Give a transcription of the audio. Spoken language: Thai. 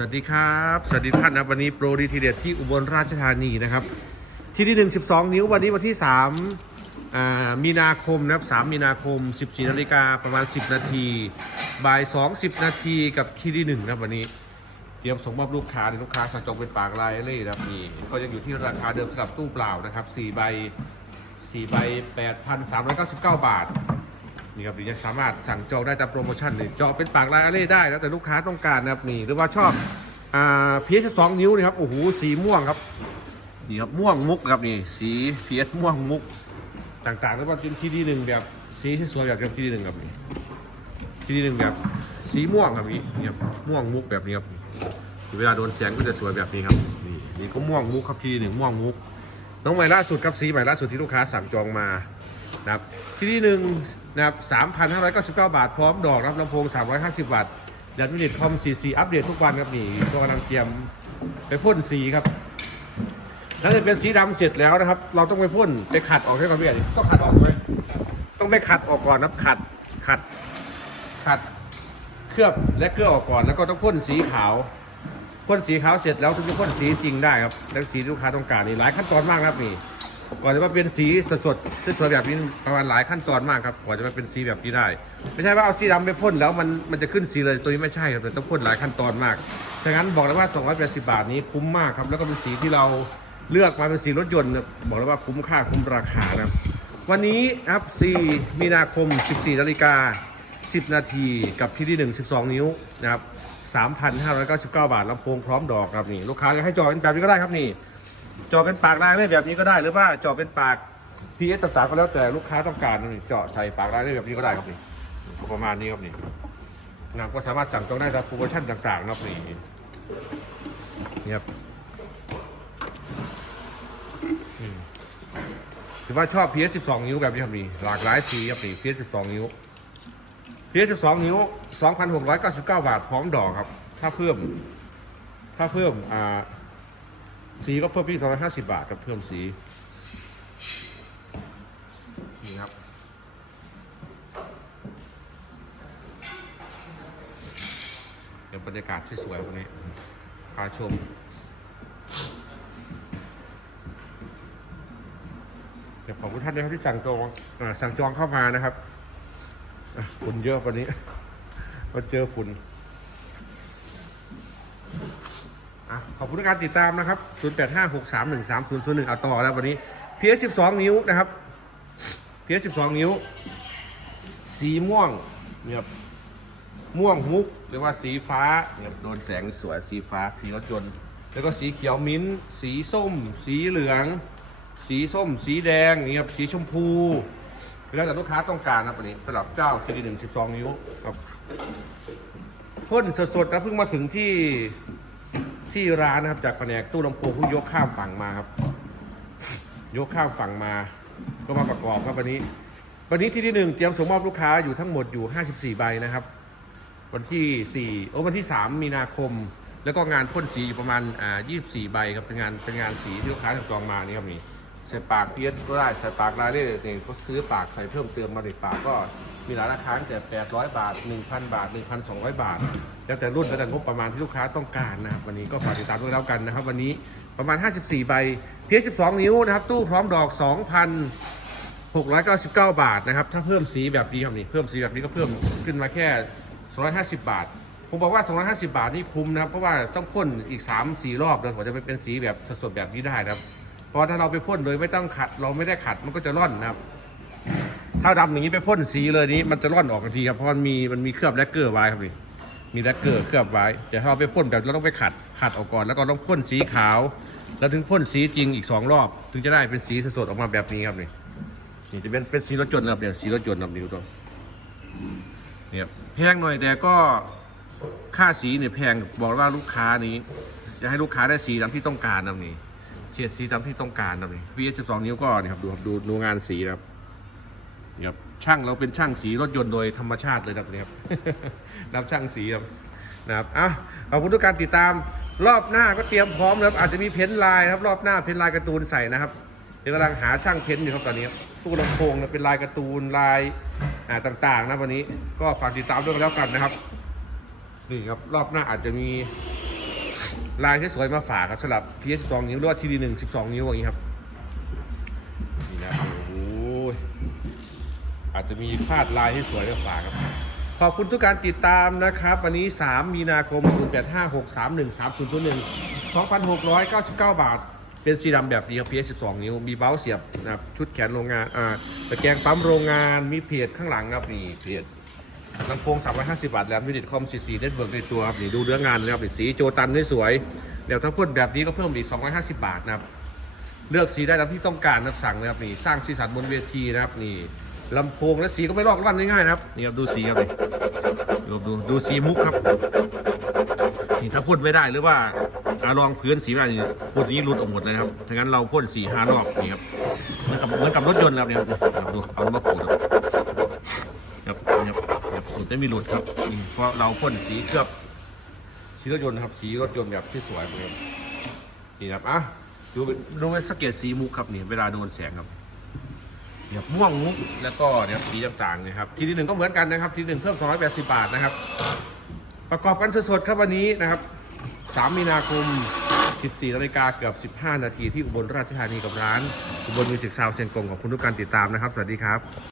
สวัสดีครับสวัสดีท่านนะวันนี้โปรดีทีเด็ดที่อุบลราชธานีนะครับ ที่ที่1 12นิ้ววันนี้วันที่3อ่ามมีนาคมนะครับ3มีนาคม14นาฬิกาประมาณ10นาทีบ่าย2 10นาทีกับที่ที่1นะครับวันนี้เตรียมส่งมอบลูกค้าในลูกค้าสั่งจองเป็นปากลายเลยนะครับนี่ก็ยังอยู่ที่ราคาเดิมสำหรับตู้เปล่านะครับ4ใบ4ใบ8,399บาท นี่ครับยังสามารถสั่งจองได้ตามโปรโมชั่นเลยจองเป็นปากลายอะไรได้แล้วแต่ลูกค้าต้องการนะครับนี่หรือว่าชอบอ่าพีเอสสองนิ้วนี่ครับโอ้โหสีม่วงครับนี่ครับม่วงมุกครับนี่สีพีเอสม่วงมุกต่างๆแล้วก็เป็นที่ดีหนึ่งแบบสีที่สวยแบบที่ดีหนึ่งครับนี่ที่ดีหนึ่งแบบสีม่วงครับนี่นี่ครับม่วงมุกแบบนี้ครับเวลาโดนแสงก็จะสวยแบบนี้ครับนี่นี่ก็ม่วงมุกครับที่ดีหนึ่งม่วงมุกน้องใหม่ล่าสุดครับสีใหม่ล่าสุดที่ลูกค้าสั่งจองมานะครับที่ที่หนึ่ง นะครับ3,599 บาท พร้อมดอกรับลำโพง 350 วัตต์ยันมินิทคอม44อัปเดตทุกวันครับนี่ก็กำลังเตรียมไปพ่นสีครับหลังจากเป็นสีดำเสร็จแล้วนะครับ เราต้องไปพ่นไปขัดออกใช่ไหมพี่อันต้องขัดออกไหมต้องไปขัดออกก่อนนะครับขัดขัดขัดเคลือบและเกลือออกก่อนแล้วก็ต้องพ่นสีขาวพ่นสีขาวเสร็จแล้วถึงจะพ่นสีจริงได้ครับแล้วสีที่ลูกค้าต้องการนี่หลายขั้นตอนมากครับนี่ ก่อนจะมาเป็นสีสดๆสวยๆแบบนี้ประมาณหลายขั้นตอนมากครับกว่าจะมาเป็นสีแบบนี้ได้ ไม่ใช่ว่าเอาสีดำไปพ่นแล้วมันมันจะขึ้นสีเลยตัวนี้ไม่ใช่ครับแต่ต้องพ่นหลายขั้นตอนมากดังนั้นบอกเลยว่า 280 บาทนี้คุ้มมากครับแล้วก็เป็นสีที่เราเลือกมาเป็นสีรถยนต์ บอกเลยว่าคุ้มค่าคุ้มราคานะครับวันนี้นะครับ 4 มีนาคม 14นาฬิกา10 นาทีกับที่ที่ 1 12 นิ้วนะครับ3,599 บาทลำโพงพร้อมดอกครับนี่ลูกค้าจะให้จอเป็นแบบนี้ก็ได้ครับนี่ จอเป็นปากได้เลยแบบนี้ก็ได้หรือว่าจอเป็นปาก PS ต่างๆก็แล้วแต่ลูกค้าต้องการนี่เจาะใส่ปากได้เลยแบบนี้ก็ได้ครับนี่ประมาณนี้ครับนี่นะก็สามารถสั่งจองได้ตามโปรโมชั่นต่างๆนะครับนี่นี่ครับถือว่าชอบ PS 12 นิ้วแบบนี้ครับนี่หลากหลายสีครับนี่ PS 12 นิ้ว PS 12 นิ้ว 2,699 บาทพร้อมดอกครับ ถ้าเพิ่ม ถ้าเพิ่มอ่า สีก็เพิ่มพี่250บาทครับเพิ่มสีนี่ครับเดี๋ยวบรรยากาศที่สวยวันนี้พาชมเดี๋ยวขอบคุณท่านนะครับที่สั่งจองอสั่งจองเข้ามานะครับฝุ่นเยอะวันนี้มาเจอฝุ่นอะ ขอบคุณทุกการติดตามนะครับ 0856313001 เอาต่อแล้ววันนี้ PS 12 นิ้วนะครับ PS 12 นิ้ว สีม่วงเนี่ยม่วงมุกหรือว่าสีฟ้าเนี่ยโดนแสงสวยสีฟ้าสีรถยนต์แล้วก็สีเขียวมิ้นสีส้ม สีเหลือง สีส้ม สีแดงเนี่ครับสีชมพูแล้วแต่ลูกค้าต้องการนะวันนี้สำหรับเจ้าซีดีหนึ่งสิบสองนิ้วครับพ่นสดๆนะเพิ่งมาถึงที่ ที่ร้านนะครับจากแผนกตู้ลำโพงเพิ่งยกข้ามฝั่งมาครับ ยกข้ามฝั่งมา ก็มาประกอบครับวันนี้ วันนี้ที่ที่หนึ่งเตรียมส่งมอบลูกค้าอยู่ทั้งหมดอยู่ 54 ใบนะครับ วันที่4โอ้วันที่ 3 มีนาคม แล้วก็งานพ่นสีอยู่ประมาณอ่า24 ใบครับเป็นงานเป็นงานสีที่ลูกค้าสั่งจองมานี่ครับนี่ใส่ปากเพียสก็ได้ใส่ปากลายได้เลยก็ซื้อปากใส่เพิ่มเติมมาในปากก็ มีหลายราคาตั้งแต่ 800 บาท 1,000 บาท 1,200 บาท แล้วแต่รุ่นแล้วแต่งบประมาณที่ลูกค้าต้องการนะครับ วันนี้ก็ฝากติดตามด้วยแล้วกันนะครับ วันนี้ประมาณ 54 ใบ เพียส12 นิ้วนะครับ ตู้พร้อมดอก 2,699 บาทนะครับ ถ้าเพิ่มสีแบบนี้ครับนี่เพิ่มสีแบบนี้ก็เพิ่มขึ้นมาแค่ 250 บาท ผมบอกว่า 250 บาทนี่คุ้มนะครับ เพราะว่าต้องพ่นอีก 3 4 รอบเลยกว่าจะไปเป็นสีแบบสดๆแบบนี้ได้นะครับ เพราะถ้าเราไปพ่นโดยไม่ต้องขัด เราไม่ได้ขัดมันก็จะร่อนนะครับ ถ้าดำอย่างนี้ไปพ่นสีเลยนี้มันจะร่อนออกทันทีครับเพราะมันมีมันมีเคลือบแลกเกอร์ไว้ครับนี่มีแลกเกอร์เคลือบไว้แต่ถ้าเราไปพ่นแบบเราต้องไปขัดขัดออกก่อนแล้วก็ต้องพ่นสีขาว แล้วถึงพ่นสีจริงอีกสองรอบ ถึงจะได้เป็นสีสดๆออกมาแบบนี้ครับนี่นี่จะเป็นเป็นสีรถยนต์นะครับเนี่ยสีรถยนต์นะครับนี่ดูตัวเนี่ยแพงหน่อยแต่ก็ค่าสีเนี่ยแพงบอกว่าลูกค้านี้จะให้ลูกค้าได้สีตามที่ต้องการนะนี่เฉียดสีตามที่ต้องการนะครับนี่ VS 12 นิ้วก็นี่ครับดูครับดูดูงานสีครับ นี่ครับช่างเราเป็นช่างสีรถยนต์โดยธรรมชาติเลยนะครับนี่ครับรับช่างสีครับนะครับอะขอบคุณทุกการติดตามรอบหน้าก็เตรียมพร้อมนะครับอาจจะมีเพ้นท์ลายครับรอบหน้าเพ้นท์ลายการ์ตูนใส่นะครับเดี๋ยวกำลังหาช่างเพ้นท์อยู่ครับตอนนี้ตู้ลำโพงเนี่ยเป็นลายการ์ตูนลายต่างๆนะวันนี้ก็ฝากติดตามด้วยกันแล้วกันนะครับนี่ครับรอบหน้าอาจจะมีลายที่สวยมาฝากครับสำหรับ PS 12 นิ้วหรือว่าทีดีหนึ่ง12 นิ้วอย่างนี้ครับ อาจจะมีพาดลายที่สวยมาฝากครับ ขอบคุณทุกการติดตามนะครับ วันนี้ 3 มีนาคม 0856313001 2,699 บาท เป็นสีดำแบบนี้ครับ PS 12 นิ้ว มีเบ้าเสียบนะครับ ชุดแขนโรงงาน อ่าตะแกรงปั๊มโรงงาน มีเพจข้างหลังครับนี่เพจลำโพง 350 บาทแล้วมิดิคอม44เน็ตเวิร์กในตัวครับนี่ดูเรื่องงานเลยครับนี่สีโจตันสวยๆแล้วถ้าพ่นแบบนี้ก็เพิ่มอีก 250 บาทนะครับ เลือกสีได้ตามที่ต้องการนะครับสั่งนะครับนี่ สร้างสีสันบนเวทีนะครับนี่ ลำโพงและสีก็ไม่ลอกลั่นง่ายๆนะครับนี่ครับดูสีครับนี่ดูดูดูสีมุกครับนี่ถ้าพ่นไม่ได้หรือว่าอาลองพื้นสีไม่ได้นี่พ่นนี้หลุดออกหมดเลยครับถ้างั้นเราพ่นสีห้ารอบนี่ครับเหมือนกับเหมือนกับรถยนต์แล้วเนี่ยครับดูเอามาขูดครับครับครับครับขูดไม่มีหลุดครับนี่เพราะเราพ่นสีเคลือบสีรถยนต์นะครับสีรถยนต์แบบที่สวยเลยนี่ครับอะดูดูเป็นสเก็ตสีมุกครับนี่เวลาโดนแสงครับ เดี๋ยม่วงมุกแล้วก็เนี่ยสีต่างๆนะครับ ทีที่หนึ่งก็เหมือนกันนะครับ ทีหนึ่งเพิ่ม280บาทนะครับ ประกอบกันสดๆครับวันนี้นะครับ3มีนาคม 14นาฬิกาเกือบ 15 นาทีที่อุบลราชธานีกับร้านอุบลมิวสิกซาวเซนกงขอบคุณทุกการติดตามนะครับ สวัสดีครับ